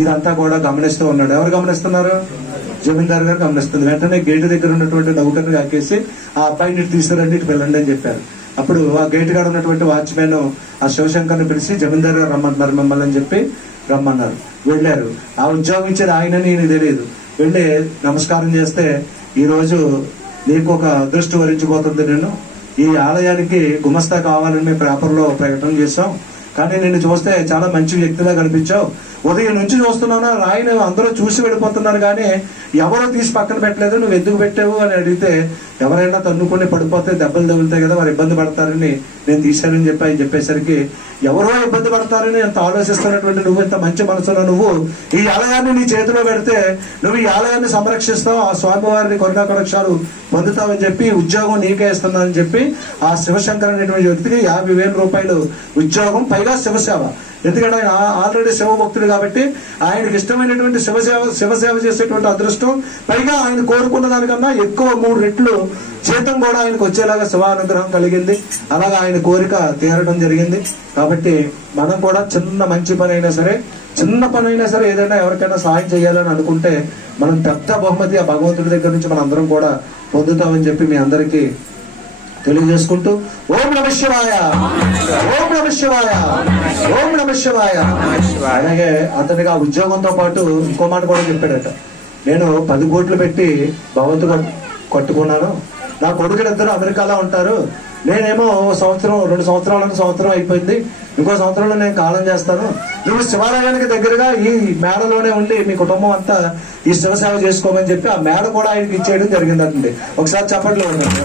ఇదంతా కూడా గమనిస్తూ ఉన్నాడు. ఎవరు గమనిస్తున్నారు? జమీందారు గారు గమనిస్తుంది. వెంటనే గేటు దగ్గర ఉన్నటువంటి నౌకర్ని కాకేసి ఆ అబ్బాయిని తీసుకురండి, ఇటు వెళ్ళండి అని చెప్పారు. అప్పుడు ఆ గేటు కాడ ఉన్నటువంటి వాచ్మెన్ ఆ శివశంకర్ని పిలిచి జమీందారు గారు రమ్మంటున్నారు మిమ్మల్ని అని చెప్పి రమ్మన్నారు. వెళ్ళారు. ఆ ఉద్యోగం ఇచ్చేది ఆయనని ఈయన తెలియదు. వెళ్ళి నమస్కారం చేస్తే, ఈ రోజు నీకు ఒక అదృష్టం వరించిపోతుంది, నేను ఈ ఆలయానికి గుమస్తా కావాలని మేము పేపర్లో ప్రకటన చేశాం, కానీ నిన్ను చూస్తే చాలా మంచి వ్యక్తిలా కనిపించావు. ఉదయం నుంచి చూస్తున్నాను, రాయిని అందరూ చూసి వెళ్ళిపోతున్నారు కానీ ఎవరో తీసి పక్కన పెట్టలేదు, నువ్వు ఎందుకు పెట్టావు అని అడిగితే, ఎవరైనా తన్నుకుని పడిపోతే దెబ్బలు తగులుతాయి కదా, వారు ఇబ్బంది పడతారని నేను తీశానని చెప్పి ఆయన చెప్పేసరికి, ఎవరో ఇబ్బంది పడతారని ఎంత ఆలోచిస్తున్నటువంటి నువ్వు, ఇంత మంచి మనసులో నువ్వు ఈ ఆలయాన్ని నీ చేతిలో పెడితే నువ్వు ఈ ఆలయాన్ని సంరక్షిస్తావు, ఆ స్వామివారిని కరుణా కటాక్షాలు పొందుతావని చెప్పి ఉద్యోగం నీకే ఇస్తున్నానని చెప్పి ఆ శివశంకర్ అనేటువంటి వ్యక్తికి 50,000 రూపాయలు ఉద్యోగం, పైగా శివసేవ. ఎందుకంటే ఆయన ఆల్రెడీ శివభక్తుడు కాబట్టి ఆయనకి ఇష్టమైనటువంటి శివసేవ చేసేటువంటి అదృష్టం, పైగా ఆయన కోరుకున్న దానికన్నా ఎక్కువ 3 రెట్లు జీతం కూడా ఆయనకు వచ్చేలాగా శివానుగ్రహం కలిగింది. అలాగా ఆయన కోరిక తీరడం జరిగింది. కాబట్టి మనం కూడా చిన్న మంచి పని అయినా సరే, చిన్న పని అయినా సరే, ఏదైనా ఎవరికైనా సహాయం చేయాలని అనుకుంటే మనం పెద్ద బహుమతి ఆ భగవంతుడి దగ్గర నుంచి మనం అందరం కూడా పొందుతామని చెప్పి మీ అందరికీ తెలియజేసుకుంటూ, ఓం నమః శివాయ, ఓం నమః శివాయ, ఓం నమః శివాయ. అలాగే అతనికి ఆ ఉద్యోగంతో పాటు ఇంకో మాట కూడా చెప్పాడట, నేను 10 కోట్లు పెట్టి భగవంతుడు కట్టుకున్నాను, నా కొడుకులిద్దరూ అమెరికాలో ఉంటారు, నేనేమో సంవత్సరం 2 సంవత్సరం అయిపోయింది, ఇంకో సంవత్సరంలో నేను కాలం చేస్తాను, నువ్వు శివాలయానికి దగ్గరగా ఈ మేడలోనే ఉండి మీ కుటుంబం అంతా ఈ శివసేవ చేసుకోమని చెప్పి ఆ మేడ కూడా ఆయనకి ఇచ్చేయడం జరిగిందండి. ఒకసారి చప్పట్లో ఉండండి.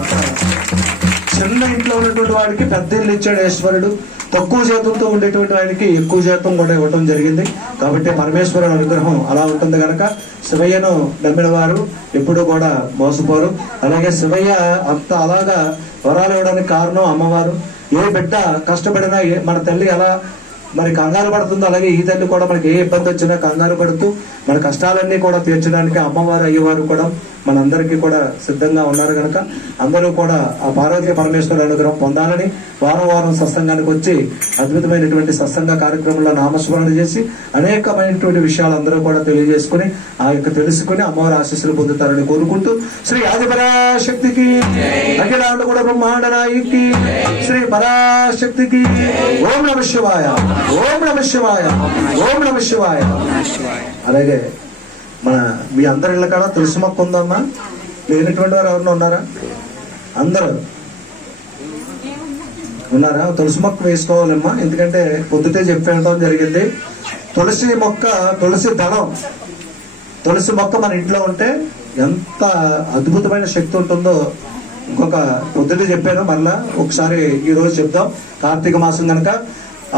చిన్న ఇంట్లో ఉన్నటువంటి వాడికి పెద్ద ఇల్లు ఇచ్చాడు ఈశ్వరుడు, తక్కువ జీతంతో ఉండేటువంటి ఆయనకి ఎక్కువ జీతం కూడా ఇవ్వడం జరిగింది. కాబట్టి పరమేశ్వరుడు అనుగ్రహం అలా ఉంటుంది కనుక శివయ్యను నమ్మిన వారు ఎప్పుడూ కూడా మోసపోరు. అలాగే శివయ్య అంత అలాగా వరాలు ఇవ్వడానికి కారణం అమ్మవారు. ఏ బిడ్డ కష్టపడినా మన తల్లి ఎలా మరి కంగారు పడుతుందో, అలాగే ఈ తల్లి కూడా మనకి ఏ ఇబ్బంది వచ్చినా కంగారు పడుతూ మన కష్టాలన్నీ కూడా తీర్చడానికి అమ్మవారు అయ్యేవారు కూడా మనందరికీ కూడా సిద్ధంగా ఉన్నారు కనుక అందరూ కూడా ఆ పార్వతీ పరమేశ్వర అనుగ్రహం పొందాలని వారం సత్సంగానికి వచ్చి అద్భుతమైనటువంటి సత్సంగ కార్యక్రమంలో నామస్మరణ చేసి అనేకమైనటువంటి విషయాలు అందరూ కూడా తెలియజేసుకుని ఆ యొక్క తెలుసుకుని అమ్మవారి ఆశీస్సులు పొందుతారని కోరుకుంటూ, శ్రీ ఆదిపరాశక్తికి, అఖిలాండ కూడా బ్రహ్మాండ నాయకి, శ్రీ పరాశక్తికి ఓం నమః శివాయ, ఓం నమః శివాయ, ఓం నమః శివాయ. అలాగే మన మీ అందరి ఇళ్ళ కాడ తులసి మొక్క ఉందమ్మా, లేనటువంటి వారు ఎవరన్నా ఉన్నారా? అందరూ ఉన్నారా? తులసి మొక్క వేసుకోవాలమ్మా, ఎందుకంటే పొద్దుటే చెప్పడం జరిగింది. తులసి మొక్క, తులసి దళం, తులసి మొక్క మన ఇంట్లో ఉంటే ఎంత అద్భుతమైన శక్తి ఉంటుందో ఇంకొక పొద్దుటే చెప్పాను, మళ్ళా ఒకసారి ఈ రోజు చెప్దాం. కార్తీక మాసం కనుక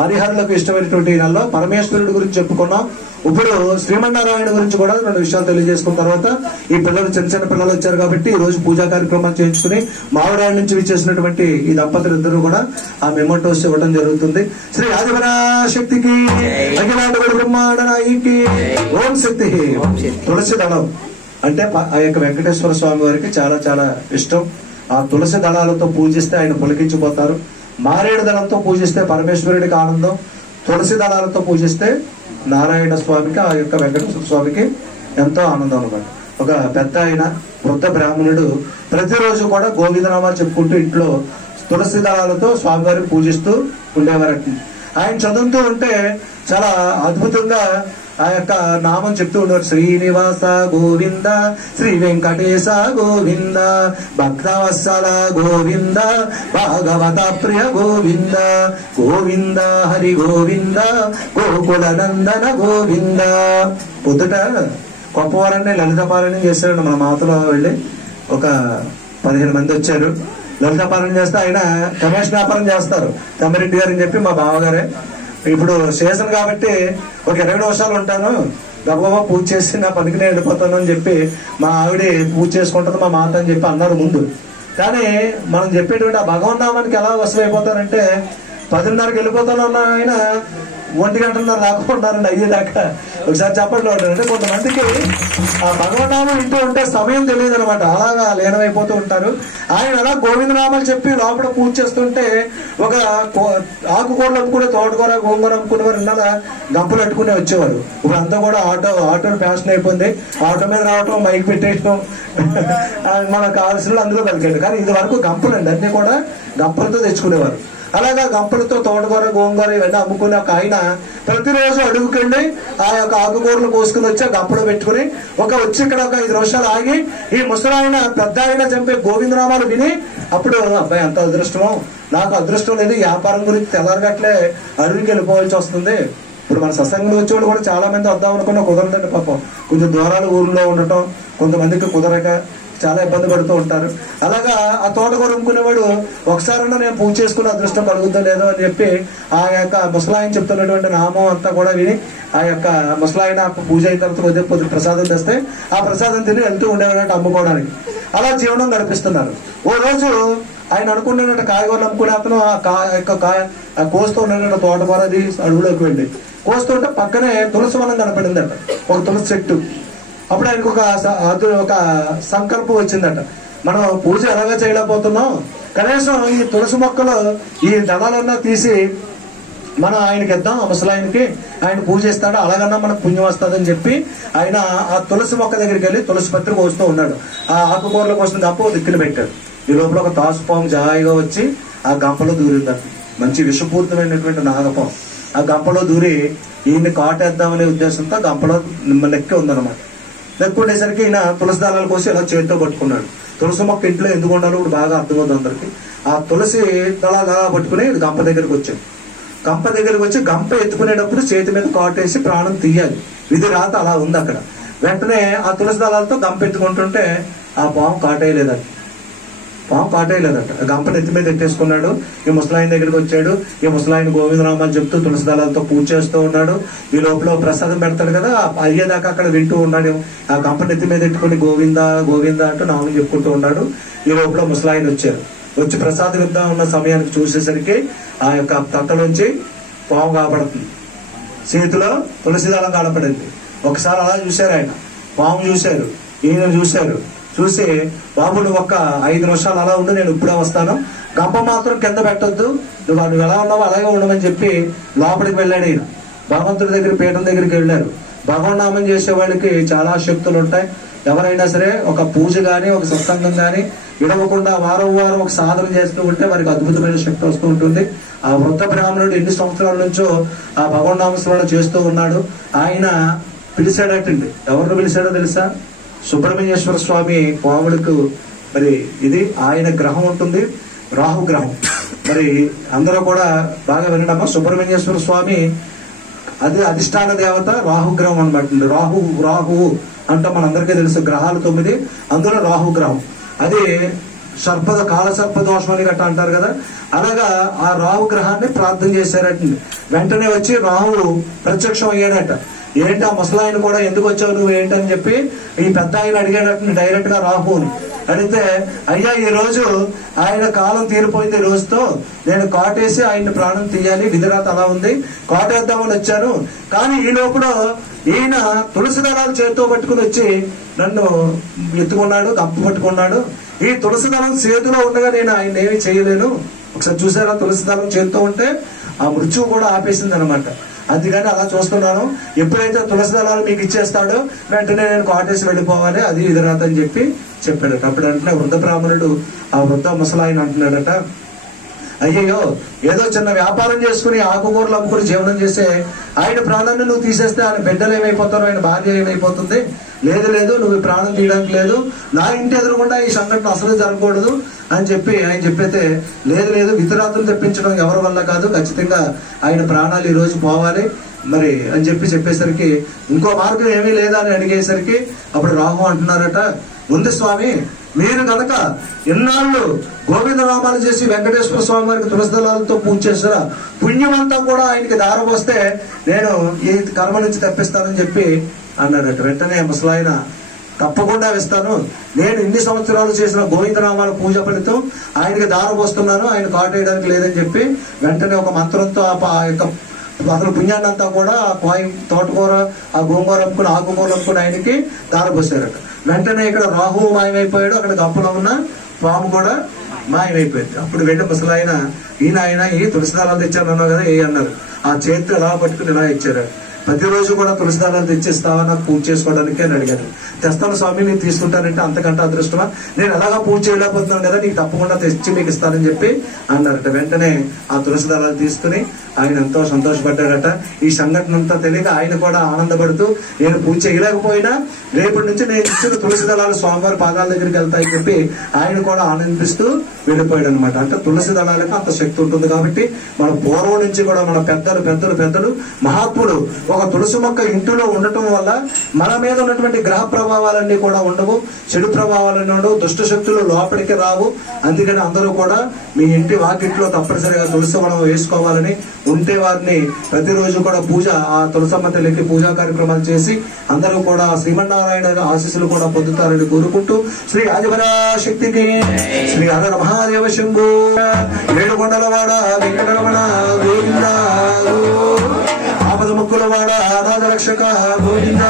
హరిహరులకు ఇష్టమైనటువంటి నెలలో పరమేశ్వరుడి గురించి చెప్పుకున్నాం. ఇప్పుడు శ్రీమన్నారాయణ గురించి కూడా 2 విషయాలు తెలియజేసుకున్న తర్వాత ఈ పిల్లలు చిన్న పిల్లలు వచ్చారు కాబట్టి ఈ రోజు పూజా కార్యక్రమాలు చేయించుకుని మావిడాళ్ళ నుంచి విచ్చేసినటువంటి ఈ దంపతులు ఇద్దరు కూడా ఆ మెమోటోస్ ఇవ్వడం జరుగుతుంది. శ్రీ ఆదిపరాశక్తికి, అఖిలాండ బ్రహ్మాండ నాయకి ఓం శక్తి. తులసి దళం అంటే ఆ యొక్క వెంకటేశ్వర స్వామి వారికి చాలా చాలా ఇష్టం. ఆ తులసి దళాలతో పూజిస్తే ఆయన పులకించిపోతారు. మారేడు దళంతో పూజిస్తే పరమేశ్వరుడికి ఆనందం, తులసి దళాలతో పూజిస్తే నారాయణ స్వామికి, ఆ యొక్క వెంకటేశ్వర స్వామికి ఎంతో ఆనందం అనమాట. ఒక పెద్ద ఆయన వృద్ధ బ్రాహ్మణుడు ప్రతిరోజు కూడా గోవిందనామాలు చెప్పుకుంటూ ఇంట్లో తులసి దళాలతో స్వామివారిని పూజిస్తూ ఉండేవారట. ఆయన చదువుతూ ఉంటే చాలా అద్భుతంగా ఆ యొక్క నామం చెప్తూ ఉండేవారు. శ్రీనివాస గోవింద, శ్రీ వెంకటేశ గోవింద, భక్తవత్సల గోవింద, భాగవత ప్రియ గోవింద, గోవింద హరి గోవింద, గోకుల నందన గోవింద. పొద్దుట గొప్పవారాన్ని లలితపారాయణం చేశారండి. మన మాతలో వెళ్ళి ఒక 15 మంది వచ్చారు. లలితపారాయణం చేస్తే ఆయన కమేష్ వ్యాపారం చేస్తారు, తమ్మిరెడ్డి గారు అని చెప్పి మా బావగారే. ఇప్పుడు సీజన్ కాబట్టి ఒక 20 నిమిషాలు ఉంటాను, గబగబా పూజ చేసి నా పనికి నేను వెళ్ళిపోతాను అని చెప్పి మా ఆవిడ పూజ చేసుకుంటుంది మా మాత అని చెప్పి అన్నారు ముందు. కానీ మనం చెప్పేటువంటి ఆ భగవన్నామానికి ఎలా వశమైపోతారంటే 10:30కి వెళ్ళిపోతాను అన్న ఆయన 1:00 రాకుంటారండి అయ్యేదాకా. ఒకసారి చప్పట్లో ఉంటారు. అంటే కొంతమందికి ఆ భగవన్నామం వింటూ ఉంటే సమయం తెలియదు అనమాట, అలాగా లీనమైపోతూ ఉంటారు. ఆయన అలా గోవిందనామాలు చెప్పి లోపల పూజ చేస్తుంటే ఒక ఆకుకూరలు అమ్ముకునే, తోటకూర గోంగూర అమ్ముకునేవారు ఇన్నాళ్ళ గంపలు అట్టుకునే వచ్చేవారు. ఇప్పుడు అంతా కూడా ఆటో ఫ్యాషన్ అయిపోయింది. ఆటో మీద రావటం, మైక్ పెట్టేయటం, మనకు కావాల్సిన అందులో కలిగాడు. కానీ ఇది వరకు గంపలండి, అన్ని కూడా గంపలతో తెచ్చుకునేవారు. అలాగా గంపలతో తోటకూర గోంగూర ఇవన్నీ అమ్ముకునే ఒక ఆయన ప్రతిరోజు అడుగుకండి ఆ యొక్క ఆకుకూరలు కోసుకుని వచ్చి ఆ గంపలో పెట్టుకుని వచ్చి ఇక్కడ ఒక 5 నిమిషాలు ఆగి ఈ ముసలాయన పెద్ద ఆయన చంపే గోవిందనామాలు విని అప్పుడు అబ్బాయి అంత అదృష్టమో, నాకు అదృష్టం లేదు, వ్యాపారం గురించి తెల్లారగట్లే అడవికి వెళ్ళిపోవాల్సి వస్తుంది. ఇప్పుడు మన సత్సంగంలో వచ్చేవాళ్ళు కూడా చాలా మంది వద్దాం అనుకున్నా కుదరదండి పాపం. కొంచెం దూరాలు ఊర్లో ఉండటం, కొంతమందికి కుదరక చాలా ఇబ్బంది పడుతూ ఉంటారు. అలాగా ఆ తోటకూర అమ్ముకునేవాడు ఒకసారన్నా నేను పూజ చేసుకునే అదృష్టం కలుగుతుందో లేదో అని చెప్పి ఆ యొక్క ముసలాయన చెప్తున్నటువంటి నామం అంతా కూడా విని ఆ యొక్క ముసలాయన పూజ అయిన తర్వాత కొద్ది ప్రసాదం తెస్తే ఆ ప్రసాదం తిని వెళ్తూ ఉండేవాడు అమ్ముకోవడానికి. అలా జీవనం నడిపిస్తున్నారు. ఓ రోజు ఆయన అనుకున్నట్టు కాయగూరలు అమ్ముకునే అతను ఆ కోస్తూ ఉన్నటువంటి తోటకూర అది అడవులోకి వెళ్ళి కోస్తుంటే పక్కనే తులసి వనం కనపడిందట, ఒక తులసి చెట్టు. అప్పుడు ఆయనకు ఒక సంకల్పం వచ్చిందట, మనం పూజ ఎలాగా చేయలేకపోతున్నాం, కనీసం ఈ తులసి మొక్కలు ఈ దళాలన్నా తీసి మనం ఆయనకి ఇద్దాం, ముసలాయనకి, ఆయన పూజ ఇస్తాడు, అలాగన్నా మనకు పుణ్యం వస్తుందని చెప్పి ఆయన ఆ తులసి మొక్క దగ్గరికి వెళ్ళి తులసి పత్రి కోస్తూ ఉన్నాడు. ఆ ఆకుకూరల కోసం గంప దిక్కులు పెట్టాడు. ఈ లోపల ఒక తాసుపాము జాయిగా వచ్చి ఆ గంపలో దూరిందట. మంచి విషపూరితమైనటువంటి నాగపాము ఆ గంపలో దూరి ఈయన్ని కాటేద్దామనే ఉద్దేశంతో గంపలో నెక్కి ఉందన్నమాట. నెక్కుండేసరికి ఈయన తులసి దళాల కోసం ఇలా చేతితో పట్టుకున్నాడు. తులసి మొక్క ఇంట్లో ఎందుకు ఉండాలో ఇప్పుడు బాగా అర్థమవుతుంది అందరికి. ఆ తులసి దళాలు పట్టుకుని గంప దగ్గరికి వచ్చాడు. గంప దగ్గరికి వచ్చి గంప ఎత్తుకునేటప్పుడు చేతి మీద కాటేసి ప్రాణం తీయాలి, విధి రాత అలా ఉంది అక్కడ. వెంటనే ఆ తులసి దళాలతో గంప ఎత్తుకుంటుంటే ఆ పాము కాటేయలేదట. గంపను ఎత్తి మీద ఎట్టేసుకున్నాడు. ఈ ముసలాయన దగ్గరికి వచ్చాడు. ఈ ముసలాయన గోవిందనామాలు చెప్తూ తులసి దళాలతో పూజ చేస్తూ ఉన్నాడు. ఈ లోపల ప్రసాదం పెడతాడు కదా, అయ్యేదాకా అక్కడ వింటూ ఉన్నాడు. ఆ గంపను ఎత్తి మీద ఎట్టుకుని గోవింద గోవింద అంటూ నామం చెప్పుకుంటూ ఉన్నాడు. ఈ లోపల ముసలాయన వచ్చారు. వచ్చి ప్రసాదం ఇద్దాం ఉన్న సమయానికి చూసేసరికి ఆ యొక్క తట్టలోంచి పాము కాపాడుతుంది, చేతిలో తులసి దళం కనపడింది. ఒకసారి అలా చూశారు ఆయన, పాము చూశారు, ఈయన చూశారు. చూసి బాబు నువ్వు 5 నిమిషాలు అలా ఉండు, నేను ఇప్పుడే వస్తాను, గంప మాత్రం కింద పెట్టొద్దు, నువ్వు ఎలా ఉన్నావో అలాగే ఉండమని చెప్పి లోపలికి వెళ్ళాడు. ఈయన భగవంతుడి దగ్గర పీఠం దగ్గరికి వెళ్ళారు. భగవన్నామం చేసే వాళ్ళకి చాలా శక్తులు ఉంటాయి. ఎవరైనా సరే ఒక పూజ గాని ఒక సత్సంగం గాని విడవకుండా వారం ఒక సాధన చేస్తూ ఉంటే వారికి అద్భుతమైన శక్తి వస్తూ ఉంటుంది. ఆ వృద్ధ బ్రాహ్మణుడు ఎన్ని సంవత్సరాల నుంచో ఆ భగవన్నామ స్మరణ చేస్తూ ఉన్నాడు. ఆయన పిలిచాడటండి. ఎవరిని పిలిచాడో తెలుసా? సుబ్రహ్మణ్యేశ్వర స్వామి పాములకు మరి ఇది ఆయన గ్రహం ఉంటుంది, రాహు గ్రహం. మరి అందరూ కూడా బాగా వినడమ్మా, సుబ్రహ్మణ్యేశ్వర స్వామి అది అధిష్టాన దేవత రాహుగ్రహం అనమాట. రాహువు అంటే మనందరికీ తెలుసు, గ్రహాలు 9, అందులో రాహుగ్రహం. అది కాల సర్ప దోషం అని గట్ట అంటారు కదా, అలాగా ఆ రాహు గ్రహాన్ని ప్రార్థన చేశారట. వెంటనే వచ్చి రాహువు ప్రత్యక్షం అయ్యాడట. ఏంటి ఆ ముసలాయన కూడా ఎందుకు వచ్చావు నువ్వు ఏంటని చెప్పి ఈ పెద్ద ఆయన అడిగాడట డైరెక్ట్ గా రాహువుని. అడిగితే అయ్యా ఈ రోజు ఆయన కాలం తీరిపోయింది, ఈ రోజుతో నేను కాటేసి ఆయన ప్రాణం తీయాలి, విధిరాత అలా ఉంది, కాటేద్దామని వచ్చాను. కానీ ఈ లోపల ఈయన తులసి దళాలు చేతితో పట్టుకుని వచ్చి నన్ను ఎత్తుకున్నాడు, గంప పట్టుకున్నాడు. ఈ తులసి దళం చేతిలో ఉండగా నేను ఆయన ఏమి చేయలేను. ఒకసారి చూసారా, తులసి దళం చేతితో ఉంటే ఆ మృత్యువు కూడా ఆపేసింది అనమాట. అందుకని అలా చూస్తున్నాను, ఎప్పుడైతే తులసి దళాలు మీకు ఇచ్చేస్తాడో వెంటనే నేను కాటేసి వెళ్ళిపోవాలి, అది విధిరాత అని చెప్పి చెప్పాడట. అప్పుడు అంటే వృద్ధ బ్రాహ్మణుడు ఆ వృద్ధ ముసలాయన అంటున్నాడట, అయ్యయ్యో ఏదో చిన్న వ్యాపారం చేసుకుని ఆకుకూరలు అమ్ముకుని జీవనం చేసే ఆయన ప్రాణాన్ని నువ్వు తీసేస్తే ఆయన బిడ్డలు ఏమైపోతారో, ఆయన భార్య ఏమైపోతుంది, లేదు నువ్వు ప్రాణం తీయడానికి లేదు, నా ఇంటి ఎదురుకుండా ఈ సంఘటన అసలు జరగకూడదు అని చెప్పి ఆయన చెప్పైతే లేదు విధిరాతులు తెప్పించడం ఎవరి వల్ల కాదు, ఖచ్చితంగా ఆయన ప్రాణాలు ఈ రోజు పోవాలి మరి అని చెప్పేసరికి ఇంకో మార్గం ఏమీ లేదా అని అడిగేసరికి అప్పుడు రాహు అంటున్నారట, ఉంది స్వామి, మీరు కనుక ఎన్నాళ్ళు గోవిందనామాలు చేసి వెంకటేశ్వర స్వామి వారికి తులసి దళాలతో పూజ చేస్తారా, పుణ్యం అంతా కూడా ఆయనకి దారం వస్తే నేను ఈ కర్మ నుంచి తప్పిస్తానని చెప్పి అన్నాడట. వెంటనే ముసలాయన తప్పకుండా ఇస్తాను, నేను ఇన్ని సంవత్సరాలు చేసిన గోవిందనామాల పూజ ఫలితం ఆయనకి దారం వస్తున్నాను, ఆయన కాటేయడానికి లేదని చెప్పి వెంటనే ఒక మంత్రంతో ఆ యొక్క అసలు పుణ్యాన్ని అంతా కూడా ఆ తోటకూర, ఆ గోంగూర అమ్ముకుని, ఆకుకూరలు అమ్ముకుని ఆయనకి దారపోసారట. వెంటనే ఇక్కడ రాహు మాయమైపోయాడు, అక్కడ గంపలో ఉన్న పాము కూడా మాయమైపోయింది. అప్పుడు వెళ్ళి ముసలాయన, ఆయన ఈ తులసి దళాలు తెచ్చాను అన్నావు కదా, అన్నారు. ఆ చేతితో ఎలా పట్టుకుని ఇలా ఇచ్చారు. ప్రతిరోజు కూడా తులసి దళాలు తెచ్చిస్తావా నాకు పూజ చేసుకోవడానికి అని అడిగాను. తెస్తాను స్వామి, నేను తీసుకుంటానంటే అంతకంటే అదృష్టమా, నేను ఎలాగా పూజ చేయలేకపోతున్నాను కదా, నీకు తప్పకుండా తెచ్చి మీకు ఇస్తానని చెప్పి అన్నారట. వెంటనే ఆ తులసి దళాలు తీసుకుని ఆయన ఎంతో సంతోషపడ్డాడట. ఈ సంఘటన అంతా తెలియక ఆయన కూడా ఆనందపడుతూ, నేను పూజ చేయలేకపోయినా రేపటి నుంచి నేను ఇచ్చిన తులసి దళాలు స్వామివారి పాదాల దగ్గరికి వెళ్తాయని చెప్పి ఆయన కూడా ఆనందిస్తూ వెళ్ళిపోయాడు అనమాట. అంటే తులసి దళాలకు అంత శక్తి ఉంటుంది కాబట్టి మన పూర్వం నుంచి కూడా మన పెద్దలు మహాత్ములు ఒక తులసి మొక్క ఇంటిలో ఉండటం వల్ల మన మీద ఉన్నటువంటి గ్రహ ప్రభావాలన్నీ కూడా ఉండవు, చెడు ప్రభావాలన్నీ ఉండవు, దుష్ట శక్తులు లోపలికి రావు. అందుకని అందరూ కూడా మీ ఇంటి వాకిట్లో తప్పనిసరిగా తులసి వనం వేసుకోవాలని, ఉంటే వారిని ప్రతిరోజు కూడా పూజ, ఆ తులసమ్మ తల్లికి పూజా కార్యక్రమాలు చేసి అందరూ కూడా శ్రీమన్నారాయణ ఆశీస్సులు కూడా పొందుతారని కోరుకుంటూ, శ్రీ ఆదిపరాశక్తికి, శ్రీ హర మహాదేవ శంభు, ఏడుకొండలవాడ వెంకటరమణ గోవింద, ఆపద ముక్కులవాడ అనాథ రక్షక గోవింద.